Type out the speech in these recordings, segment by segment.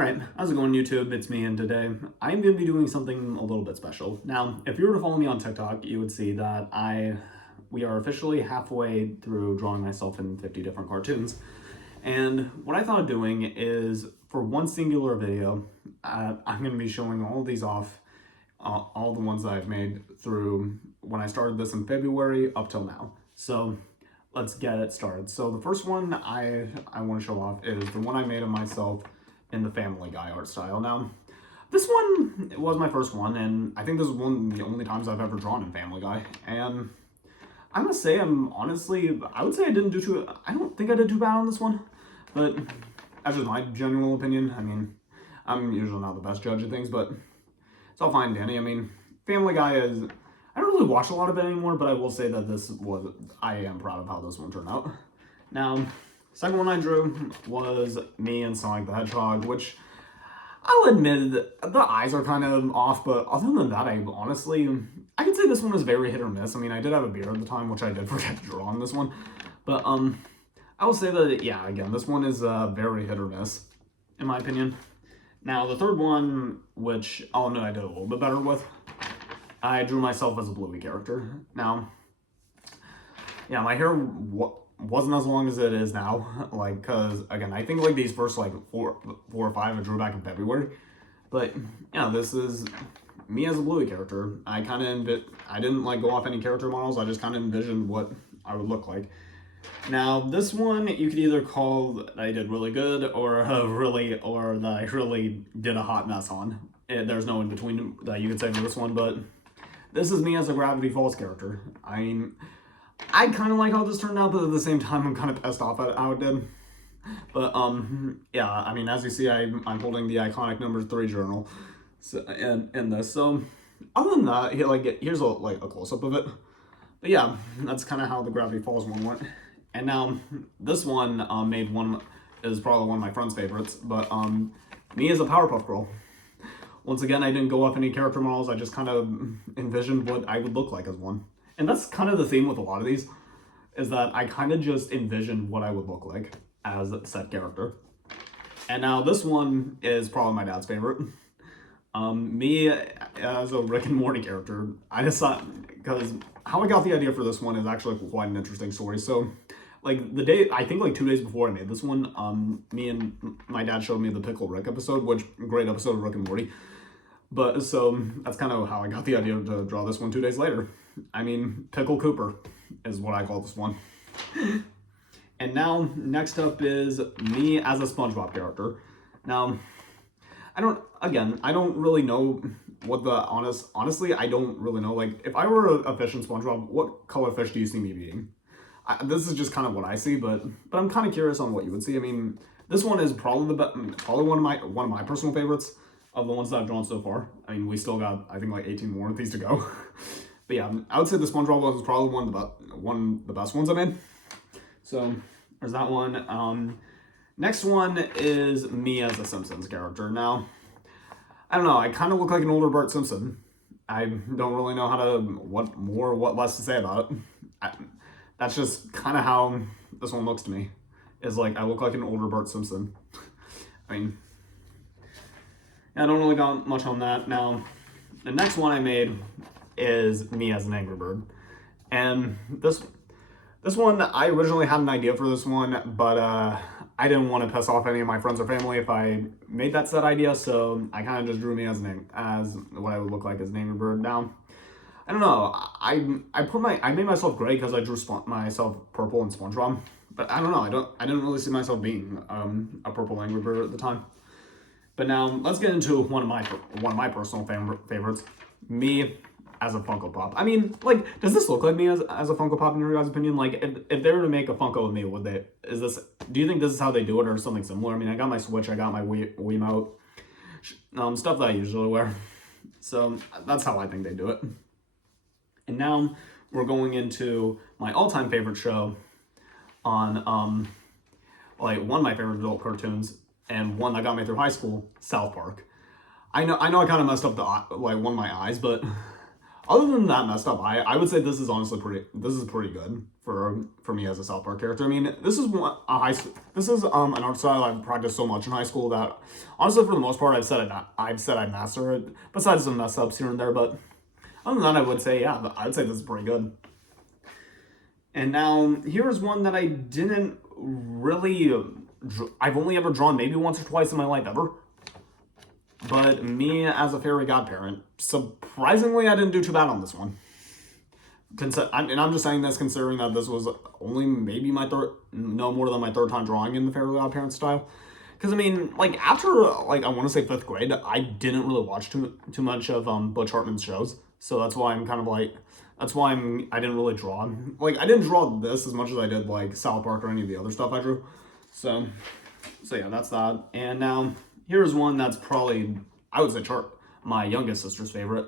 Alright, how's it going YouTube? It's me, and today I'm going to be doing something a little bit special. Now, if you were to follow me on TikTok, you would see that we are officially halfway through drawing myself in 50 different cartoons. And what I thought of doing is, for one singular video, I'm going to be showing all of these off, all the ones that I've made through when I started this in February up till now. So let's get it started. So the first one I want to show off is the one I made of myself in the Family Guy art style. Now, this one was my first one, and I think this is one of the only times I've ever drawn in Family Guy. And I'm gonna say I would say I don't think I did too bad on this one, but that's just my general opinion. I mean, I'm usually not the best judge of things, but it's all fine and dandy. I mean, Family Guy I don't really watch a lot of it anymore, but I will say that I am proud of how this one turned out. Now, second one I drew was me and Sonic the Hedgehog, which I'll admit the eyes are kind of off, but other than that, I could say this one was very hit or miss. I mean, I did have a beard at the time, which I did forget to draw on this one, but I will say that, yeah, again, this one is very hit or miss, in my opinion. Now, the third one, which I'll admit I did a little bit better with, I drew myself as a Bluey character. Now, yeah, my hair wasn't as long as it is now, like, because again, I think like these first like four or five I drew back in February, but yeah, this is me as a Bluey character. I didn't like go off any character models. I just kind of envisioned what I would look like. Now, this one you could either call that I did really good or that I really did a hot mess on. There's no in between that you could say for this one, but this is me as a Gravity Falls character. I kind of like how this turned out, but at the same time, I'm kind of pissed off at how it did. But, yeah, I mean, as you see, I'm holding the iconic number 3 journal in this. So, other than that, here's a close-up of it. But yeah, that's kind of how the Gravity Falls one went. And now, this one is probably one of my friend's favorites, but me as a Powerpuff Girl. Once again, I didn't go off any character models. I just kind of envisioned what I would look like as one. And that's kind of the theme with a lot of these, is that I kind of just envisioned what I would look like as said character. And now this one is probably my dad's favorite. Me as a Rick and Morty character, I decided, because how I got the idea for this one is actually quite an interesting story. So, like I think like 2 days before I made this one, me and my dad showed me the Pickle Rick episode, which great episode of Rick and Morty. But so that's kind of how I got the idea to draw this one 2 days later. I mean, Pickle Cooper is what I call this one. And now, next up is me as a SpongeBob character. Now, I don't really know what honestly, I don't really know. Like, if I were a fish in SpongeBob, what color fish do you see me being? This is just kind of what I see, but I'm kind of curious on what you would see. I mean, this one is probably one of my personal favorites of the ones that I've drawn so far. I mean, we still got, I think, like 18 more of these to go. But yeah, I would say the SpongeBob one is probably one of the best ones I made. So there's that one. Next one is me as a Simpsons character. Now, I don't know, I kind of look like an older Bart Simpson. I don't really know what less to say about it. That's just kind of how this one looks to me. Is like, I look like an older Bart Simpson. I mean, I don't really got much on that. Now, the next one I made is me as an Angry Bird. And this one, I originally had an idea for this one, but I didn't want to piss off any of my friends or family if I made that set idea, so I kind of just drew me as what I would look like as an Angry Bird. Now, I don't know, I made myself gray because I drew myself purple in SpongeBob, but I don't know, I didn't really see myself being a purple Angry Bird at the time. But now, let's get into one of my personal favorites, me as a Funko Pop. I mean, like, does this look like me as a Funko Pop in your guys' opinion? Like, if they were to make a Funko of me, do you think this is how they do it or something similar? I mean, I got my Switch, I got my Wiimote, stuff that I usually wear. So that's how I think they do it. And now we're going into my all-time favorite show on, like, one of my favorite adult cartoons and one that got me through high school, South Park. I know I kind of messed up one of my eyes, but other than that messed up, I would say this is honestly pretty good for me as a South Park character. I mean, this is an art style I've practiced so much in high school that honestly for the most part I've said I master it. Besides some mess ups here and there, but other than that, I would say this is pretty good. And now here's one that I didn't really. I've only ever drawn maybe once or twice in my life ever. But me as a fairy godparent, surprisingly, I didn't do too bad on this one. And I'm just saying this considering that this was only maybe no more than my third time drawing in the fairy godparent style. Because I mean, like after like I want to say 5th grade, I didn't really watch too much of Butch Hartman's shows, so that's why I'm kind of like I didn't really draw. Like I didn't draw this as much as I did like South Park or any of the other stuff I drew. So yeah, that's that. And now here's one that's probably, I would say, my youngest sister's favorite.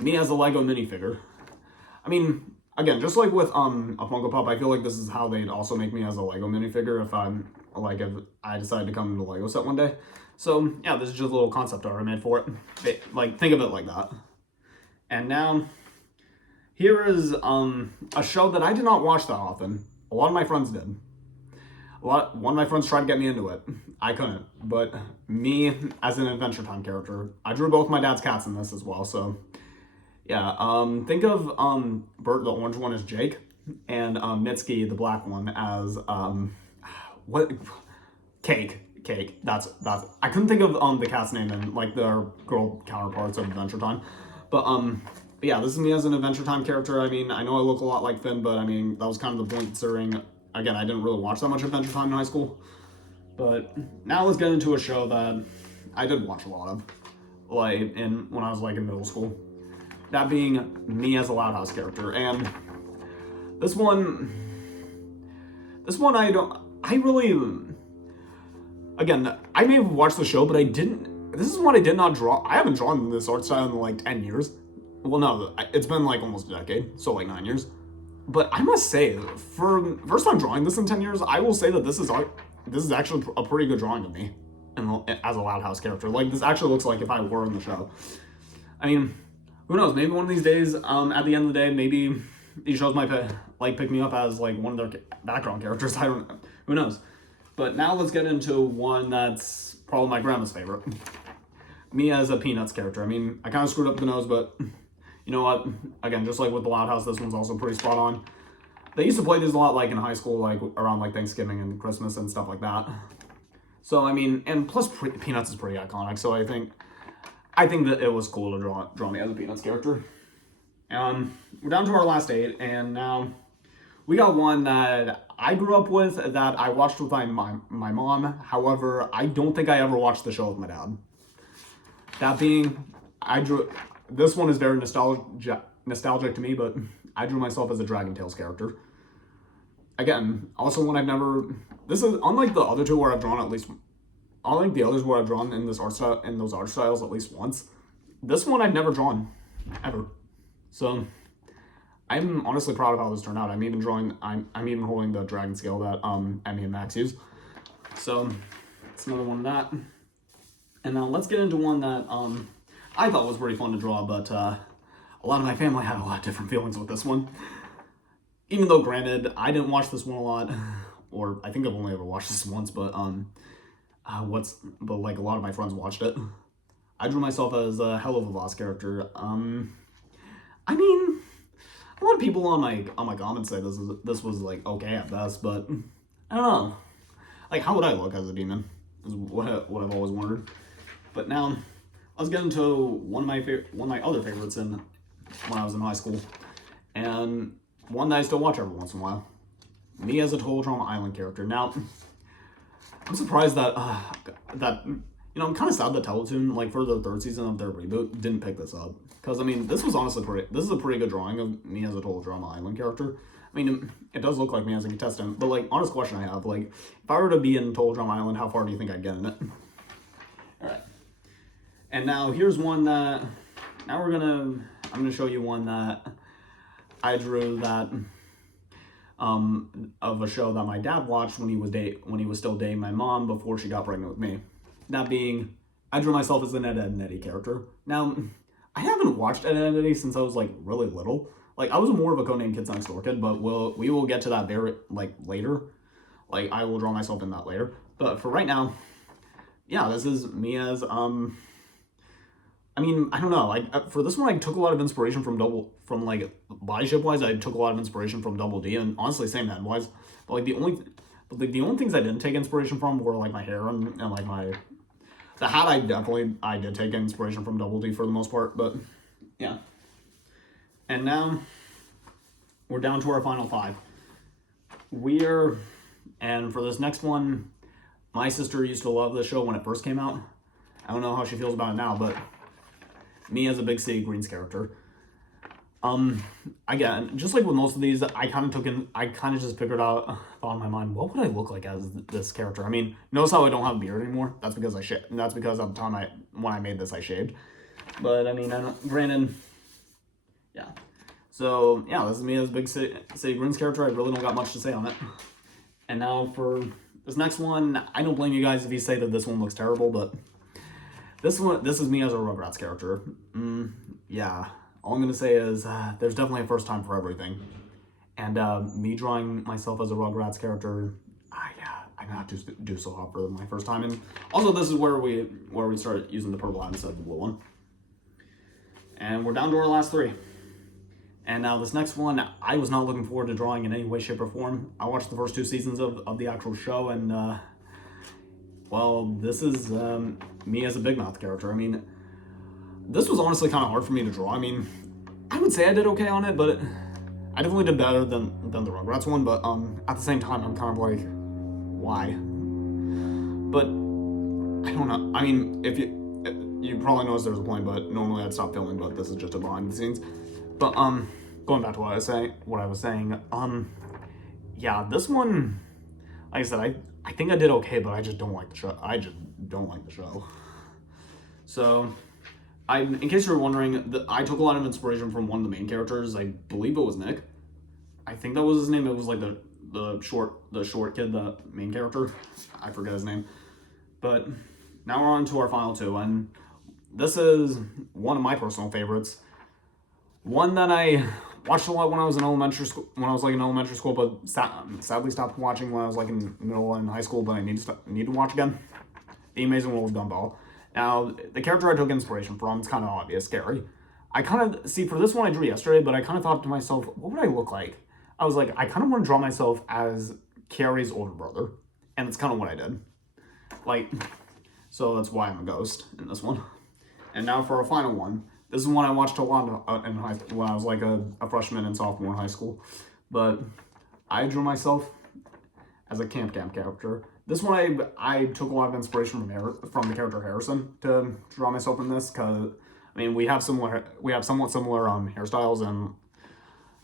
Me as a Lego minifigure. I mean, again, just like with a Funko Pop, I feel like this is how they'd also make me as a Lego minifigure if I decided to come to the Lego set one day. So yeah, this is just a little concept art I made for it. Like, think of it like that. And now, here is a show that I did not watch that often. A lot of my friends did. One of my friends tried to get me into it. I couldn't. But me, as an Adventure Time character, I drew both my dad's cats in this as well. So, yeah. Think of Bert, the orange one, as Jake, and Mitski, the black one, as what? Cake. That's. I couldn't think of the cat's name and like their girl counterparts of Adventure Time, but yeah, this is me as an Adventure Time character. I mean, I know I look a lot like Finn, but I mean that was kind of the point considering. Again, I didn't really watch that much Adventure Time in high school. But now let's get into a show that I did watch a lot of, like when I was like in middle school. That being me as a Loud House character. And this one I really, again, I may have watched the show, but this is one I did not draw. I haven't drawn this art style in like 10 years. Well, no, it's been like almost a decade, so like 9 years. But I must say, for first time drawing this in 10 years, I will say that this is actually a pretty good drawing of me as a Loud House character. Like, this actually looks like if I were in the show. I mean, who knows? Maybe one of these days, at the end of the day, maybe these shows might pick me up as like one of their background characters. I don't know. Who knows? But now let's get into one that's probably my grandma's favorite. Me as a Peanuts character. I mean, I kind of screwed up the nose, but you know what? Again, just like with the Loud House, this one's also pretty spot on. They used to play these a lot, like in high school, like around like Thanksgiving and Christmas and stuff like that. So I mean, and plus Peanuts is pretty iconic. So I think that it was cool to draw me as a Peanuts character. We're down to our last 8, and now we got one that I grew up with that I watched with my mom. However, I don't think I ever watched the show with my dad. That being, this one is very nostalgic to me, but I drew myself as a Dragon Tales character. Again, also one this is unlike the other two where I've drawn at least, unlike the others where I've drawn in those art styles at least once. This one I've never drawn, ever. So I'm honestly proud of how this turned out. I'm even holding the dragon scale that Emmy and Max use. So it's another one of that. And now let's get into one that I thought was pretty fun to draw, but a lot of my family had a lot of different feelings with this one. Even though, granted, I didn't watch this one a lot, or I think I've only ever watched this once, but like a lot of my friends watched it. I drew myself as a Hello Vivas character. I mean, a lot of people on my comments say this was like okay at best, but I don't know. Like, how would I look as a demon? Is what I've always wondered. But now, let's get into one of my other favorites when I was in high school, and one that I still watch every once in a while. Me as a Total Drama Island character. Now, I'm surprised that I'm kind of sad that Teletoon, like for the 3rd season of their reboot, didn't pick this up. Because I mean, this is a pretty good drawing of me as a Total Drama Island character. I mean, it does look like me as a contestant, but like, honest question I have, like, if I were to be in Total Drama Island, how far do you think I'd get in it? Alright. And now here's one that, I'm gonna show you one that I drew that, of a show that my dad watched when he was still dating my mom before she got pregnant with me. That being, I drew myself as the Ned, Ed, and Eddie character. Now, I haven't watched Identity since I was like really little. Like I was more of a Codename Kids Next Door kid, but we will get to that very like later. Like I will draw myself in that later. But for right now, yeah, this is me as I mean, I don't know. Like for this one, I took a lot of inspiration from like body shape wise. I took a lot of inspiration from Double D, and honestly, same head wise. But like the only things I didn't take inspiration from were like my hair and like my the hat. I did take inspiration from Double D for the most part, but yeah. And now we're down to our final five. And for this next one, my sister used to love the show when it first came out. I don't know how she feels about it now, but me as a big City Greens character. Again, just like with most of these, I kind of just figured out, thought in my mind, what would I look like as this character? I mean, notice how I don't have a beard anymore? That's because that's because at the time when I made this, I shaved. But I mean, granted, yeah. So yeah, this is me as a big City Greens character. I really don't got much to say on it. And now for this next one, I don't blame you guys if you say that this one looks terrible, but this is me as a Rugrats character. Yeah. All I'm going to say is there's definitely a first time for everything. And me drawing myself as a Rugrats character, I not do so hot for my first time. And also this is where we start using the purple hat instead of the blue one. And we're down to our last three. And now this next one, I was not looking forward to drawing in any way, shape, or form. I watched the first 2 seasons of the actual show, and well, this is me as a Big Mouth character. I mean, this was honestly kind of hard for me to draw. I mean, I would say I did okay on it, but I definitely did better than the Rugrats one. But at the same time, I'm kind of like, why? But I don't know. I mean, if you probably noticed there's a point, but normally I'd stop filming. But this is just a behind the scenes. But going back to what I was saying, yeah, this one, like I said, I think I did okay, but I just don't like the show. I just don't like the show. So, in case you're wondering, I took a lot of inspiration from one of the main characters. I believe it was Nick. I think that was his name. It was like the short kid, the main character. I forget his name. But now we're on to our final 2, and this is one of my personal favorites. One that I watched a lot when I was in elementary school, but sadly stopped watching when I was like in middle and high school, but I need to watch again. The Amazing World of Gumball. Now, the character I took inspiration from, it's kind of obvious, Gary. I kind of, for this one I drew yesterday, but I kind of thought to myself, what would I look like? I was like, I kind of want to draw myself as Carrie's older brother, and it's kind of what I did. Like, so that's why I'm a ghost in this one. And now for our final one. This is one I watched a lot in high school, when I was like a freshman and sophomore in high school. But I drew myself as a Camp character. This one I took a lot of inspiration from the character Harrison to draw myself in this, because I mean we have somewhat similar hairstyles, and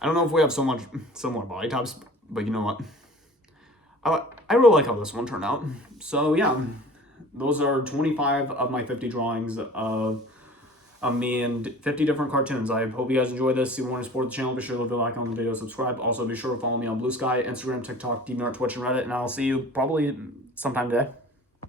I don't know if we have so much similar body types, but you know what? I really like how this one turned out. So yeah, those are 25 of my 50 drawings of me and 50 different cartoons. I hope you guys enjoyed this. If you want to support the channel, be sure to leave a like on the video, subscribe. Also, be sure to follow me on Blue Sky, Instagram, TikTok, DeviantArt, Twitch, and Reddit. And I'll see you probably sometime today.